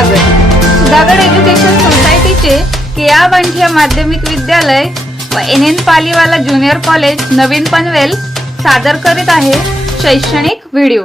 स्वागत. सुधागड एज्युकेशन सोसायटीचे केआ बांठिया माध्यमिक विद्यालय व N N Paliwala junior college नवीन पनवेल सादर करीत आहे शैक्षणिक व्हिडिओ.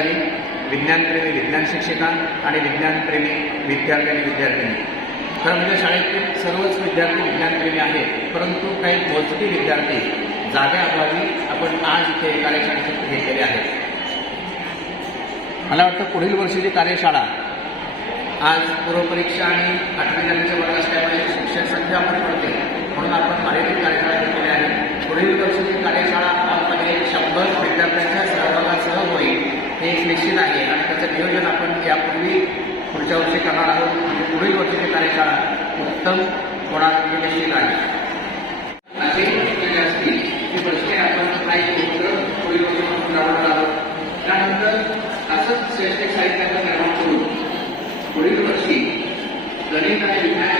अधिकारी विज्ञानप्रेमी विज्ञान शिक्षिका आणि विज्ञानप्रेमी विद्यार्थी आणि विद्यार्थिनी. खरं म्हणजे शाळेतील सर्वच विद्यार्थी विज्ञानप्रेमी आहेत परंतु काही मोजके विद्यार्थी जाग्याअभावी आपण आज इथे कार्यशाळेसाठी हे केले आहे मला वाटतं पुढील वर्षीची कार्यशाळा आज पूर्वपरीक्षा आणि आठवी नववीचे वर्ग असल्यामुळे शिक्षण संख्या आपण पडते म्हणून आपण मर्यादित कार्यशाळा घेतलेली आहे पुढील वर्षीची कार्यशाळा आपल्यामध्ये शंभर विद्यार्थ्यांच्या सहभागासह होईल हे एक निश्चित आहे आणि त्याचं नियोजन आपण यापूर्वी पुढच्या वर्षी करणार आहोत म्हणजे पुढील वर्षीची कार्यशाळा उत्तम होणार हे आहे असे शिकलेले असतील की प्रश्न आपण काही क्षेत्र पुढील वर्षी आहोत त्यानंतर असंच शैक्षणिक साहित्याचा निर्माण करून पुढील वर्षी गणित आणि विज्ञान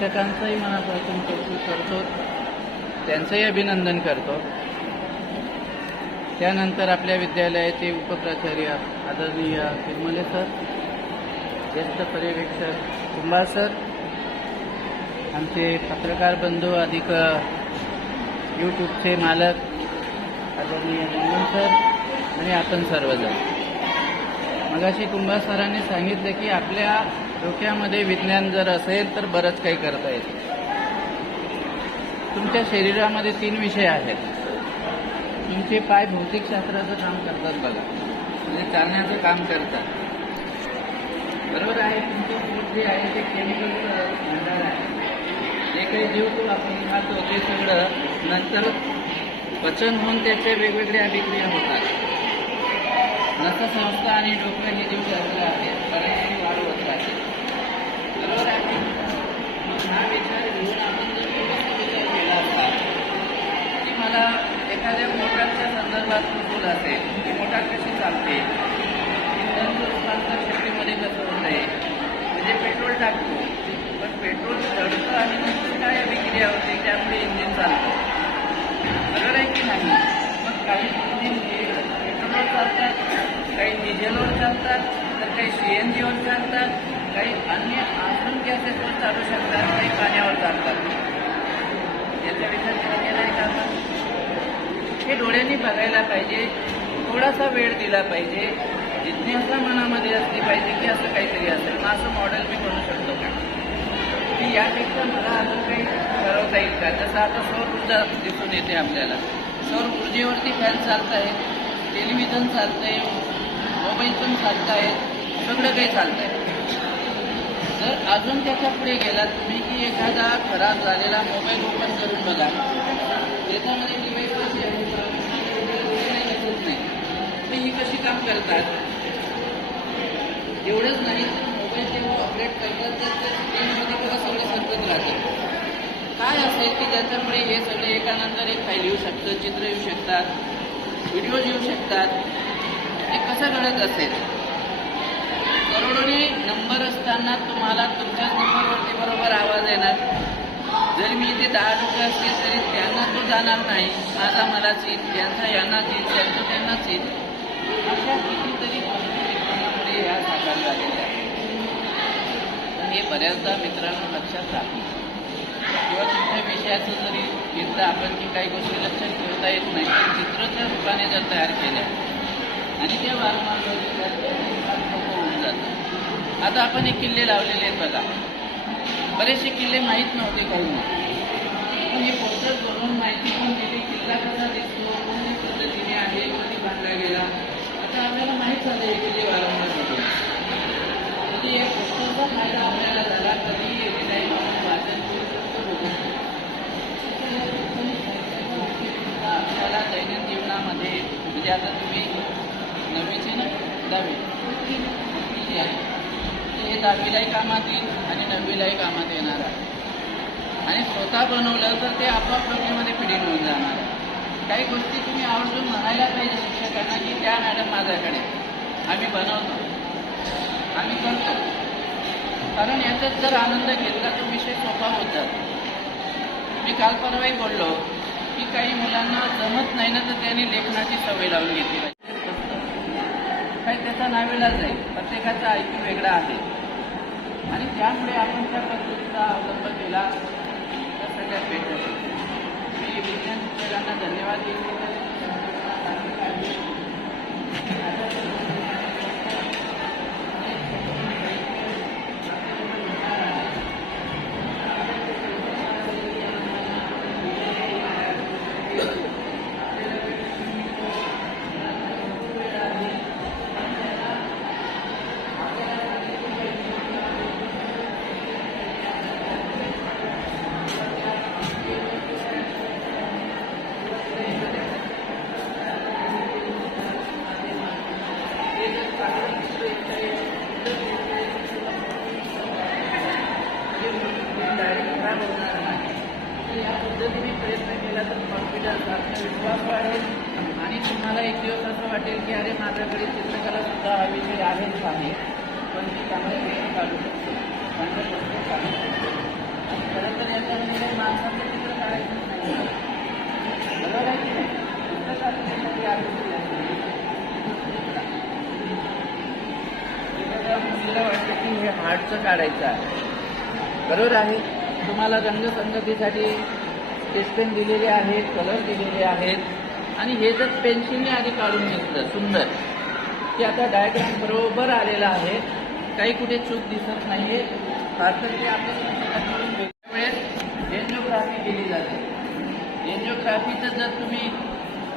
शिक्षकांचंही मनापासून कौतुक करतो. त्यांचंही अभिनंदन करतो. त्यानंतर आपल्या विद्यालयाचे उपप्राचार्य आदरणीय तिरमले सर ज्येष्ठ पर्यवेक्षक कुंभार सर आमचे पत्रकार बंधू अधिक यूट्यूबचे मालक आदरणीय मंगल सर आणि आपण सर्वजण. मगाशी कुंभार सरांनी सांगितलं की आपल्या डोक्यामध्ये विज्ञान जर असेल तर बरंच काही करता येईल. तुमच्या शरीरामध्ये तीन विषय आहेत. तुमचे पाय भौतिकशास्त्राचं काम करतात बघा. म्हणजे चालण्याचं काम करतात. बरोबर आहे तुमचे पोट जे आहे ते केमिकलचं भांडार आहे. जे काही जेवतो आपण खातो ते सगळं नंतर पचन होऊन त्याचे वेगवेगळ्या अभिक्रिया होतात. नससंस्था आणि डोकं हे जीवशास्त्र आहे. बऱ्याचशी वाढ होत राहते. बरोबर आहे मग हा विचार घेऊन आपण जर व्यवस्थित विचार केला असता की मला एखाद्या मोटारच्या संदर्भात कुतूल असेल की मोटार कशी चालते. इंधनचं रूपांतर शक्तीमध्ये कसं होत आहे म्हणजे पेट्रोल टाकतो. पण पेट्रोल चढतं आणि नंतर काय अभिक्रिया होते त्यामुळे इंजिन चालतं. बरोबर आहे की नाही? मग काही इंजिन पेट्रोलवर चालतात काही डिझेलवर चालतात तर काही सी एन जीवर चालतात काही अन्य चालू शकतात काही पाण्यावर चालतात याचा विचार केला गेला आहे का? हे डोळ्यांनी बघायला पाहिजे. थोडासा वेळ दिला पाहिजे. जिज्ञासा मनामध्ये असली पाहिजे की असं काहीतरी असेल. मग असं मॉडेल मी करू शकतो का? की यापेक्षा मला अजून काही ठरवता येईल का? जसं आता सौर ऊर्जा दिसून येते आपल्याला. सौर ऊर्जेवरती फॅन चालत आहे टेलिव्हिजन चालतं आहे मोबाईल पण चालत आहेत सगळं काही चालत आहे जर अजून त्याच्या पुढे गेला. तुम्ही की एखादा खराब झालेला मोबाईल ओपन करून बघा. त्याच्यामध्ये डिवाईस कशी आहे? दिसत नाही. मग ही कशी काम करतात? एवढंच नाही तर मोबाईल जेव्हा अपडेट करतात तर त्या स्क्रीनमध्ये बघा सगळं सरकत राहतं. काय असेल की ज्याच्यामुळे हे सगळे एकानंतर एक फाईल येऊ शकतं चित्र येऊ शकतात व्हिडिओज येऊ शकतात. हे कसं घडत असेल? करोडोनी नंबर असताना तुम्हाला तुमच्याच नंबरवरती बरोबर आवाज येणार. जर मी इथे दहा लोक असतील तरी त्यांना तो जाणार नाही. माझा मलाच येईल त्यांचा यांनाच येईल त्यांचं त्यांनाच येईल अशा कितीतरी गोष्टी ह्या साकार झालेल्या हे बऱ्याचदा मित्रांनो लक्षात राहते किंवा तुमच्या विषयाचं जरी घेतलं आपण की काही गोष्टी लक्षात ठेवता येत नाही पण त्या रूपाने जर तयार केल्या आणि त्या वारंवार बघितल्या तर ते फार सोपं होऊन जातं आता आपण हे किल्ले लावलेले आहेत बघा. बरेचसे किल्ले माहीत नव्हते काही पण हे पोस्टर करून माहिती पण दिली किल्ला कसा दिसतो कोणत्या पद्धतीने आहे कधी बांधला गेला. आता आपल्याला माहीत झालं हे किल्ले वारंवार बघून म्हणजे या पोस्टरचा फायदा आपल्याला झाला कधी डिझाईन वाचन करू शकतो बघू आपल्याला दैनंदिन जीवनामध्ये म्हणजे आता तुम्ही नवीचे ना? दहावी. आहे. ते हे दहावीलाही कामात येईल आणि नववीलाही कामात येणार आहे. आणि स्वतः बनवलं तर ते आपोआप डोक्यामध्ये फिटिंग होऊन जाणार आहे. काही गोष्टी तुम्ही आवर्जून म्हणायला पाहिजे शिक्षकांना की त्या मॅडम माझ्याकडे. आम्ही बनवतो. आम्ही करतो. कारण याच्यात जर आनंद घेतला तर विषय सोपा होत जातो. मी काल परवाही बोललो की काही मुलांना जमत नाही ना तर त्यांनी लेखनाची सवय लावून घेतली पाहिजे. काही त्याचा नावेलाच आहे प्रत्येकाचा ऐकू वेगळा आहे. आणि त्यामुळे आपण त्या पद्धतीचा अवलंब केला. तर सगळ्यात बेटर मी विज्ञान शिक्षकांना धन्यवाद देईन. चित्रकला विषय आहेच आहे. पण ती चांगल्या वेळ काढू शकतो. चांगल्या प्रकारे काढू शकतो. आणि खरं तर याच्यामध्ये म्हणजे माणसाचं चित्र काढायचं नाही. बरोबर आहे की नाही? चित्रकाराची त्याच्यासाठी आकृती एखाद्या मुलीला वाटतं की हे हार्टचं काढायचं आहे. बरोबर आहे. तुम्हाला रंगसंगतीसाठी स्केच पेन दिलेले आहेत कलर दिलेले आहेत. आणि हे जर पेन्सिलने आधी काढून घेतलं सुंदर. की आता डायग्राम बरोबर आलेला आहे. काही कुठे चूक दिसत नाहीये. आहे आपल्या वेळेस एन्जिओग्राफी केली जाते. एन्जिओग्राफीचं जर तुम्ही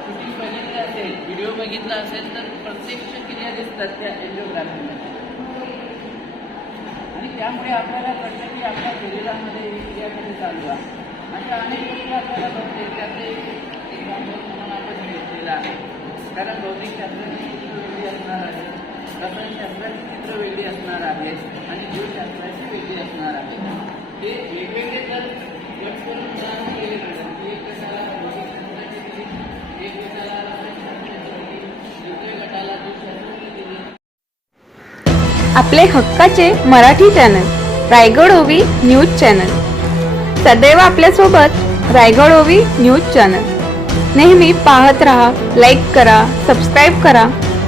शूटिंग बघितलं असेल व्हिडिओ बघितला असेल तर प्रत्यक्ष क्रिया दिसतात त्या एन्जिओग्राफीमध्ये आणि त्यामुळे आपल्याला कळतं की आपल्या शरीरामध्ये ही क्रिया कधी चालू आहे. अशा अनेक गोष्टी आपल्याला बघते त्याचे एक म्हणून आपण घेतलेला आहे. कारण भौतिकशास्त्राची चित्र वेगळी असणार आहे. रसायनशास्त्राची चित्र वेगळी असणार आहे आणि जीवशास्त्राची वेगळी असणार आहे. हे वेगवेगळे जर गट करून उदाहरण केले जातात एक गटाला भौतिकशास्त्राची दिली? एक गटाला रसायनशास्त्राची दिली? दुसऱ्या गटाला जीवशास्त्राची दिली? आपले हक्काचे मराठी चॅनल रायगड ओवी न्यूज चॅनल. सदैव आपल्यासोबत रायगड ओवी न्यूज चॅनल. नेहमी पाहत रहा लाईक करा सबस्क्राईब करा.